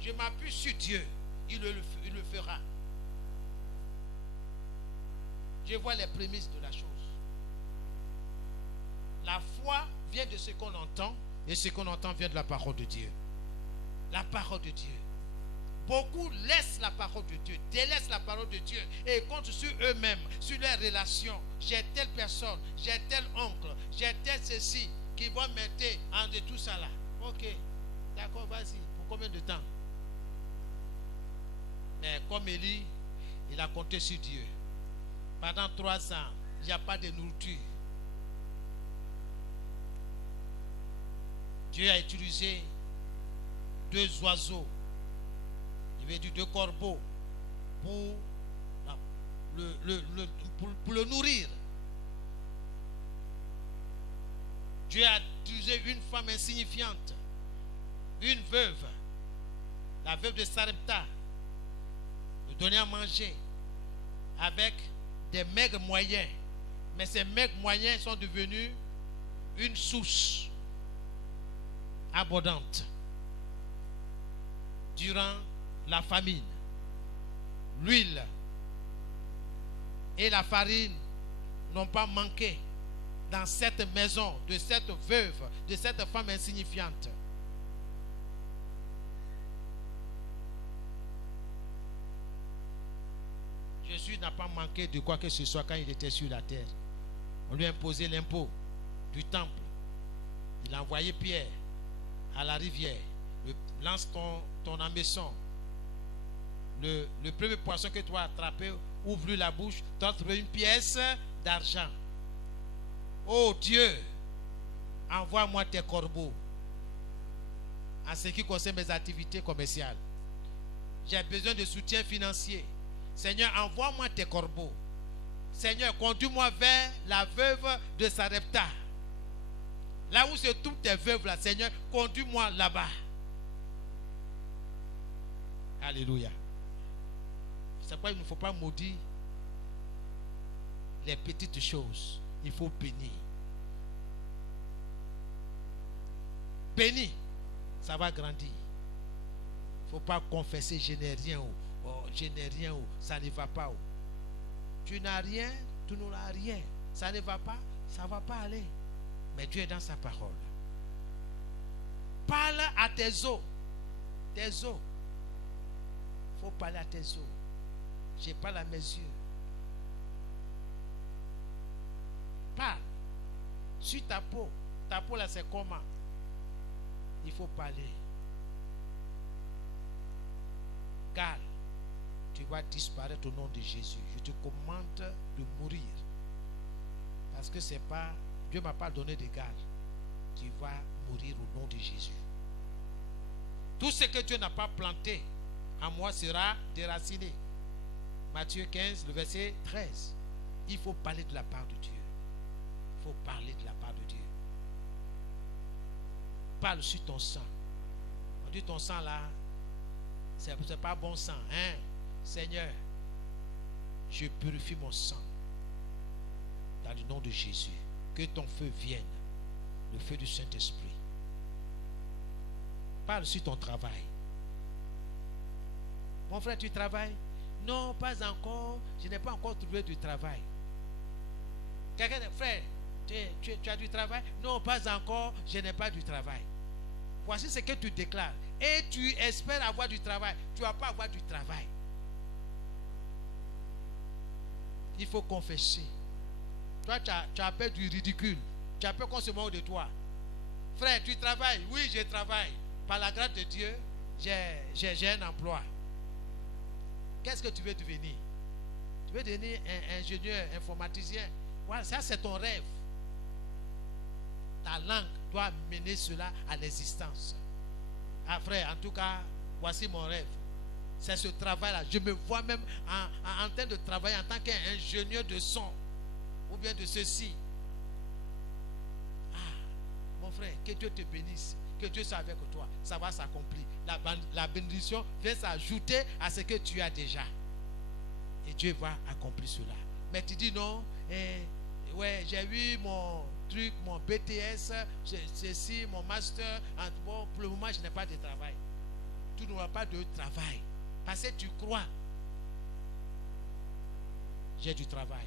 Je m'appuie sur Dieu. Il le fera. Je vois les prémices de la chose. La foi vient de ce qu'on entend. Et ce qu'on entend vient de la parole de Dieu. La parole de Dieu. Beaucoup laissent la parole de Dieu, délaissent la parole de Dieu et comptent sur eux-mêmes, sur leurs relations. J'ai telle personne, j'ai tel oncle, j'ai tel ceci qui vont mettre en de tout ça là. Ok, d'accord, vas-y. Pour combien de temps? Mais comme Élie, il a compté sur Dieu. Pendant 3 ans, il n'y a pas de nourriture. Dieu a utilisé 2 oiseaux. Il veut dire 2 corbeaux pour le nourrir. Dieu a utilisé une femme insignifiante, une veuve, la veuve de Sarepta, de donner à manger avec des maigres moyens. Mais ces maigres moyens sont devenus une source abondante durant la famine. L'huile et la farine n'ont pas manqué dans cette maison de cette veuve, de cette femme insignifiante. Jésus n'a pas manqué de quoi que ce soit quand il était sur la terre. On lui a imposé l'impôt du temple. Il a envoyé Pierre à la rivière. Lance ton hameçon. Le premier poisson que tu as attrapé, ouvre la bouche, tu as trouvé une pièce d'argent. Oh Dieu, envoie-moi tes corbeaux en ce qui concerne mes activités commerciales. J'ai besoin de soutien financier. Seigneur, envoie-moi tes corbeaux. Seigneur, conduis-moi vers la veuve de Sarepta. Là où se trouvent tes veuves là, Seigneur, conduis-moi là-bas. Alléluia. C'est pourquoi il ne faut pas maudire les petites choses. Il faut bénir. Bénir, ça va grandir. Il ne faut pas confesser je n'ai rien, je n'ai rien, ça ne va pas. Tu n'as rien, tu n'auras rien. Ça ne va pas, ça ne va pas aller. Mais Dieu est dans sa parole. Parle à tes os. Tes os. Il faut parler à tes os. Je parle à mes yeux. Parle. Sur ta peau. Ta peau là, c'est comment? Il faut parler. Car tu vas disparaître au nom de Jésus. Je te commande de mourir. Parce que c'est pas, Dieu ne m'a pas donné de garde. Tu vas mourir au nom de Jésus. Tout ce que Dieu n'a pas planté en moi sera déraciné. Matthieu 15, le verset 13. Il faut parler de la part de Dieu. Il faut parler de la part de Dieu. Parle sur ton sang. On dit ton sang là, c'est pas bon sang. Hein? Seigneur, je purifie mon sang. Dans le nom de Jésus. Que ton feu vienne. Le feu du Saint-Esprit. Parle sur ton travail. Mon frère, tu travailles? Non, pas encore. Je n'ai pas encore trouvé du travail. Quelqu'un dit, frère, tu as du travail? Non, pas encore. Je n'ai pas du travail. Voici ce que tu déclares. Et tu espères avoir du travail. Tu ne vas pas avoir du travail. Il faut confesser. Toi, tu as peur du ridicule. Tu as peur qu'on se moque de toi. Frère, tu travailles? Oui, je travaille. Par la grâce de Dieu, j'ai un emploi. Qu'est-ce que tu veux devenir? Tu veux devenir un ingénieur, informaticien? Voilà, ça c'est ton rêve. Ta langue doit mener cela à l'existence. Ah frère, en tout cas, voici mon rêve. C'est ce travail-là. Je me vois même en train de travailler en tant qu'ingénieur de son. Ou bien de ceci. Ah, mon frère, que Dieu te bénisse. Que Dieu soit avec toi. Ça va s'accomplir. La bénédiction vient s'ajouter à ce que tu as déjà. Et Dieu va accomplir cela. Mais tu dis non, ouais, j'ai eu mon truc, mon BTS, ceci, mon master. Bon, pour le moment, je n'ai pas de travail. Tu n'auras pas de travail. Parce que tu crois. J'ai du travail.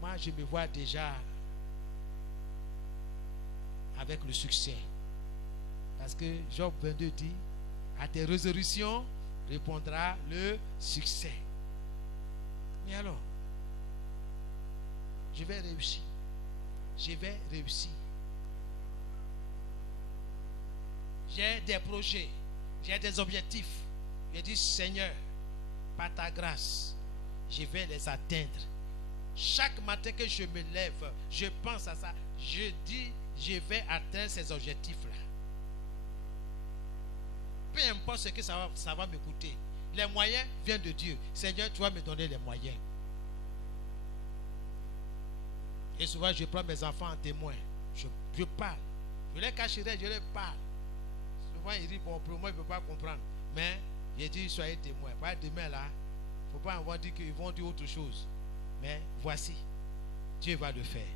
Moi, je me vois déjà avec le succès. Parce que Job 22 dit, à tes résolutions répondra le succès. Mais alors, je vais réussir. Je vais réussir. J'ai des projets. J'ai des objectifs. Je dis, Seigneur, par ta grâce, je vais les atteindre. Chaque matin que je me lève, je pense à ça. Je dis, je vais atteindre ces objectifs-là. Peu importe ce que ça va me coûter. Les moyens viennent de Dieu. Seigneur, tu vas me donner les moyens. Et souvent, je prends mes enfants en témoin. Je parle. Je les cacherai, je les parle. Souvent, ils disent, bon, pour moi, ils ne peuvent pas comprendre. Mais, j'ai dit, soyez témoins. Pas demain, là, il ne faut pas avoir dit qu'ils vont dire autre chose. Mais, voici. Dieu va le faire.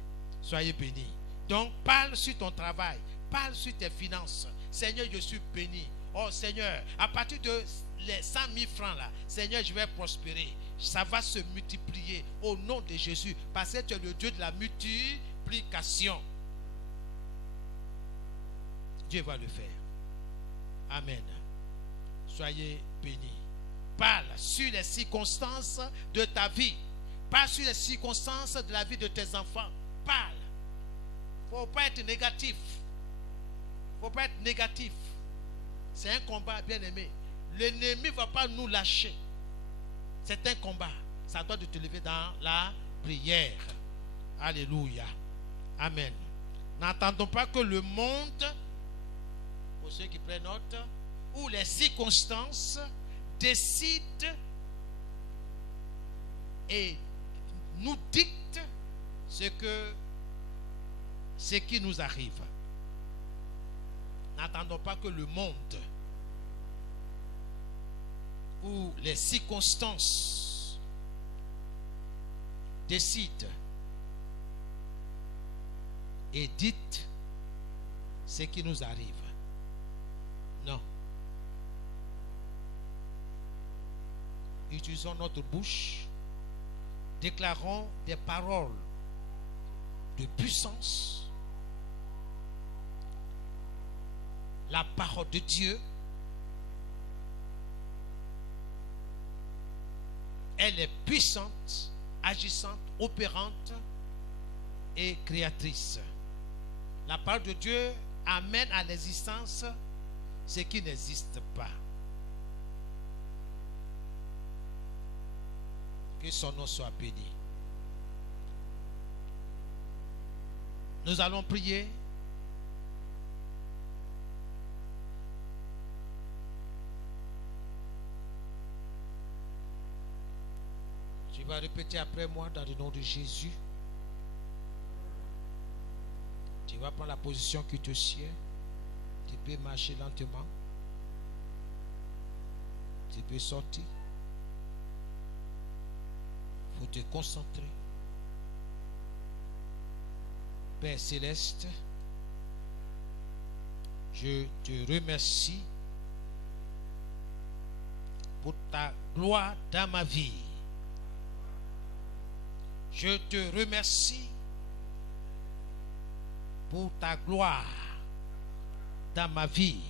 Soyez bénis. Donc, parle sur ton travail. Parle sur tes finances. Seigneur, je suis béni. Oh Seigneur, à partir de les 100 000 francs là, Seigneur, je vais prospérer. Ça va se multiplier au nom de Jésus. Parce que tu es le Dieu de la multiplication. Dieu va le faire. Amen. Soyez bénis. Parle sur les circonstances de ta vie. Parle sur les circonstances de la vie de tes enfants. Parle. Il ne faut pas être négatif. Il ne faut pas être négatif. C'est un combat, bien aimé. L'ennemi ne va pas nous lâcher. C'est un combat. Ça doit te lever dans la prière. Alléluia. Amen. N'attendons pas que le monde, pour ceux qui prennent note, ou les circonstances décident et nous dictent ce qui nous arrive. N'attendons pas que le monde où les circonstances décident et dites ce qui nous arrive. Non. Utilisons notre bouche, déclarons des paroles de puissance. La parole de Dieu, elle est puissante, agissante, opérante et créatrice. La parole de Dieu amène à l'existence ce qui n'existe pas. Que son nom soit béni. Nous allons prier. Tu vas répéter après moi dans le nom de Jésus. Tu vas prendre la position qui te sied. Tu peux marcher lentement. Tu peux sortir. Il faut te concentrer. Père céleste, je te remercie pour ta gloire dans ma vie. Je te remercie pour ta gloire dans ma vie,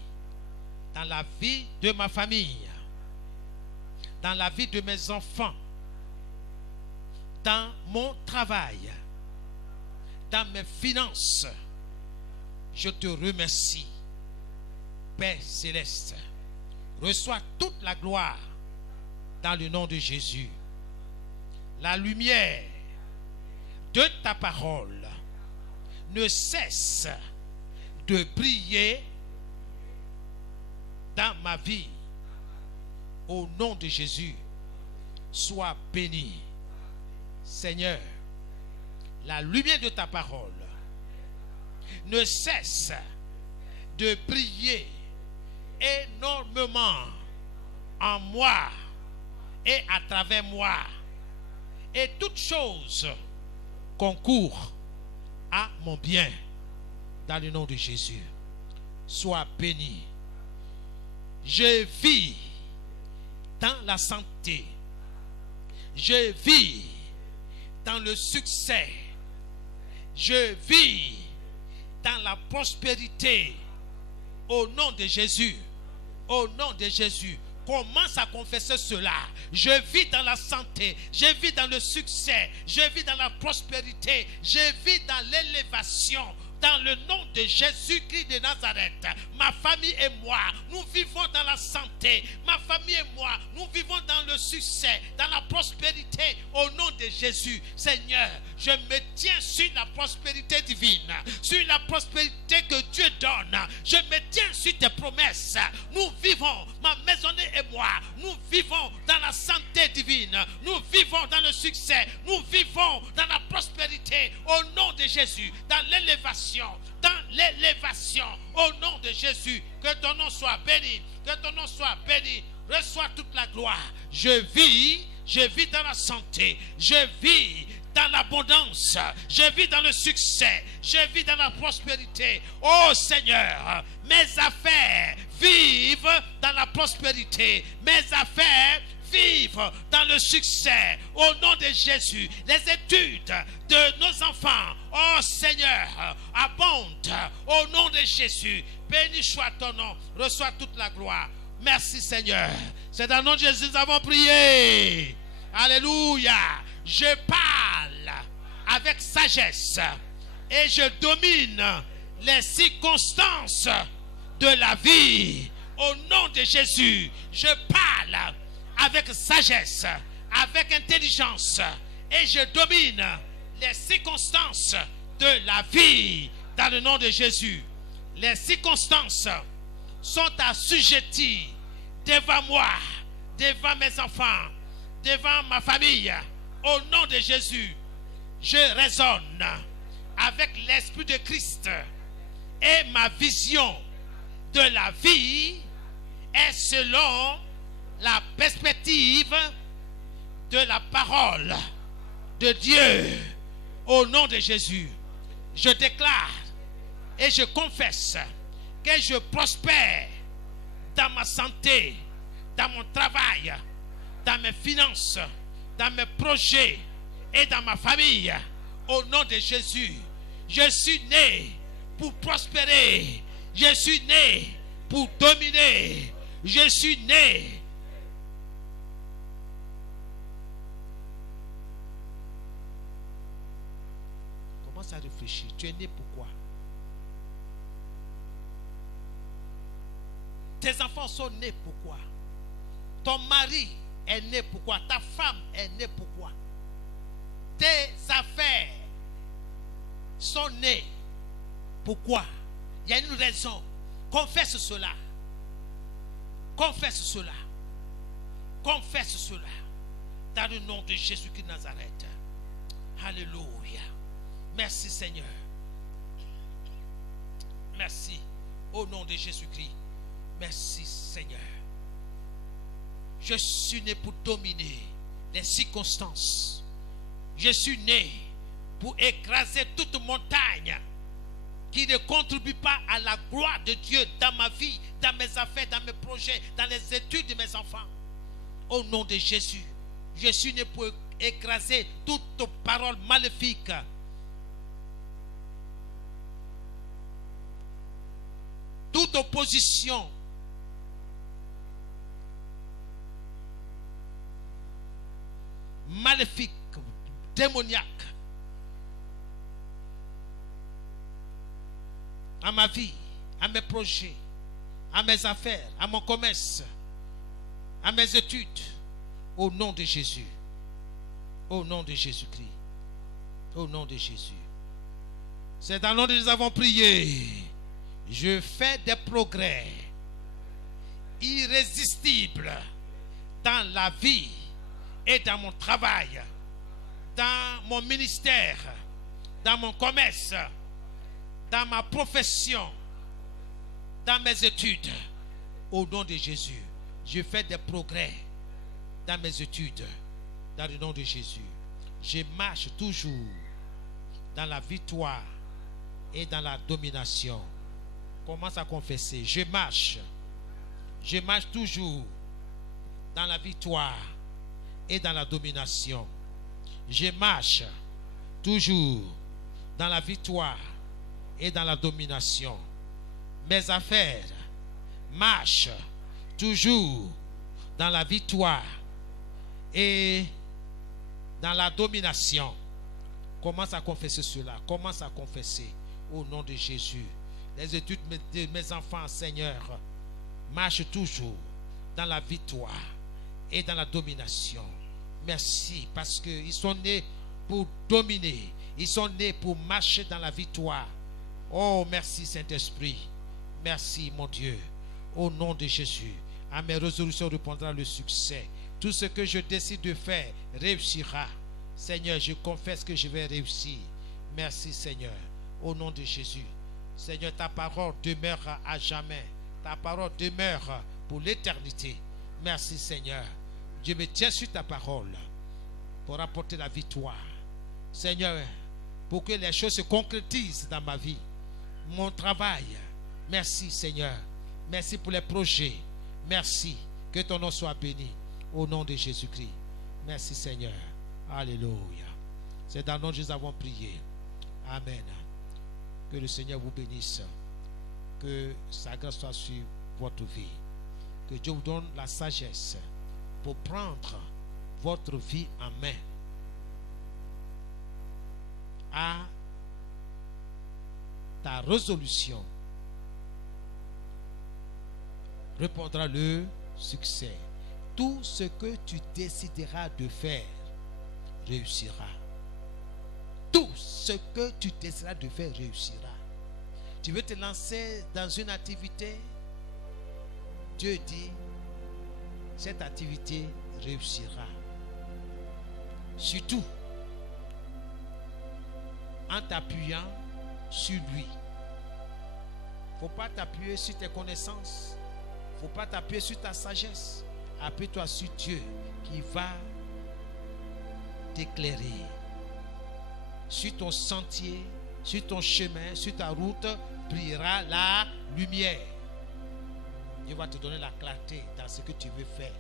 dans la vie de ma famille, dans la vie de mes enfants, dans mon travail, dans mes finances. Je te remercie, Père céleste. Reçois toute la gloire dans le nom de Jésus. La lumière de ta parole ne cesse de briller dans ma vie. Au nom de Jésus, sois béni. Seigneur, la lumière de ta parole ne cesse de briller énormément en moi et à travers moi. Et toute chose concourt à mon bien dans le nom de Jésus. Sois béni. Je vis dans la santé. Je vis dans le succès. Je vis dans la prospérité. Au nom de Jésus. Au nom de Jésus. Commence à confesser cela. Je vis dans la santé. Je vis dans le succès. Je vis dans la prospérité. Je vis dans l'élévation. Dans le nom de Jésus-Christ de Nazareth, ma famille et moi, nous vivons dans la santé. Ma famille et moi, nous vivons dans le succès, dans la prospérité. Au nom de Jésus, Seigneur, je me tiens sur la prospérité divine, sur la prospérité que Dieu donne. Je me tiens sur tes promesses. Nous vivons, ma maisonnée et moi, nous vivons dans la santé divine. Nous vivons dans le succès. Nous vivons dans la prospérité. Au nom de Jésus, dans l'élévation. Dans l'élévation, au nom de Jésus, que ton nom soit béni, que ton nom soit béni. Reçois toute la gloire. Je vis dans la santé, je vis dans l'abondance, je vis dans le succès, je vis dans la prospérité. Oh Seigneur, mes affaires vivent dans la prospérité, mes affaires vivre dans le succès au nom de Jésus. Les études de nos enfants, oh Seigneur, abondent au nom de Jésus. Béni soit ton nom, reçois toute la gloire. Merci Seigneur. C'est dans le nom de Jésus que nous avons prié. Alléluia. Je parle avec sagesse et je domine les circonstances de la vie. Au nom de Jésus, je parle avec sagesse, avec intelligence, et je domine les circonstances de la vie dans le nom de Jésus. Les circonstances sont assujetties devant moi, devant mes enfants, devant ma famille. Au nom de Jésus, je raisonne avec l'Esprit de Christ et ma vision de la vie est selon la perspective de la parole de Dieu au nom de Jésus. Je déclare et je confesse que je prospère dans ma santé, dans mon travail, dans mes finances, dans mes projets et dans ma famille. Au nom de Jésus, je suis né pour prospérer. Je suis né pour dominer. Je suis né. Commence à réfléchir. Tu es né pourquoi? Tes enfants sont nés pourquoi? Ton mari est né pourquoi? Ta femme est née pourquoi? Tes affaires sont nées pourquoi? Il y a une raison. Confesse cela. Confesse cela. Confesse cela. Dans le nom de Jésus-Christ de Nazareth. Alléluia. Merci Seigneur. Merci. Au nom de Jésus-Christ. Merci Seigneur. Je suis né pour dominer les circonstances. Je suis né pour écraser toute montagne qui ne contribue pas à la gloire de Dieu dans ma vie, dans mes affaires, dans mes projets, dans les études de mes enfants. Au nom de Jésus, je suis né pour écraser toute parole maléfique. Toute opposition maléfique, démoniaque à ma vie, à mes projets, à mes affaires, à mon commerce, à mes études, au nom de Jésus, au nom de Jésus-Christ, au nom de Jésus. C'est dans le nom de Jésus que nous avons prié. Je fais des progrès irrésistibles dans la vie et dans mon travail, dans mon ministère, dans mon commerce, dans ma profession, dans mes études. Au nom de Jésus, je fais des progrès dans mes études. Dans le nom de Jésus, je marche toujours dans la victoire et dans la domination. Commence à confesser. Je marche toujours dans la victoire et dans la domination. Je marche toujours dans la victoire et dans la domination. Mes affaires marchent toujours dans la victoire et dans la domination. Commence à confesser cela. Commence à confesser au nom de Jésus. Les études de mes enfants, Seigneur, marchent toujours dans la victoire et dans la domination. Merci, parce qu'ils sont nés pour dominer. Ils sont nés pour marcher dans la victoire. Oh, merci Saint-Esprit. Merci, mon Dieu. Au nom de Jésus, à mes résolutions répondra le succès. Tout ce que je décide de faire réussira. Seigneur, je confesse que je vais réussir. Merci, Seigneur. Au nom de Jésus. Seigneur, ta parole demeure à jamais. Ta parole demeure pour l'éternité. Merci, Seigneur. Je me tiens sur ta parole pour apporter la victoire. Seigneur, pour que les choses se concrétisent dans ma vie, mon travail. Merci, Seigneur. Merci pour les projets. Merci. Que ton nom soit béni. Au nom de Jésus-Christ. Merci, Seigneur. Alléluia. C'est dans le nom de Jésus que nous avons prié. Amen. Que le Seigneur vous bénisse. Que sa grâce soit sur votre vie. Que Dieu vous donne la sagesse pour prendre votre vie en main. À ta résolution répondra le succès. Tout ce que tu décideras de faire réussira. Tout ce que tu décideras de faire réussira. Tu veux te lancer dans une activité, Dieu dit, cette activité réussira. Surtout en t'appuyant sur lui. Il ne faut pas t'appuyer sur tes connaissances. Il ne faut pas t'appuyer sur ta sagesse. Appuie-toi sur Dieu qui va t'éclairer. Sur ton sentier, sur ton chemin, sur ta route, brillera la lumière. Dieu va te donner la clarté dans ce que tu veux faire.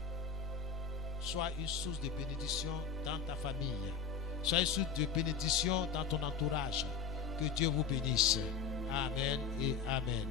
Sois une source de bénédiction dans ta famille. Sois une source de bénédiction dans ton entourage. Que Dieu vous bénisse. Amen et Amen.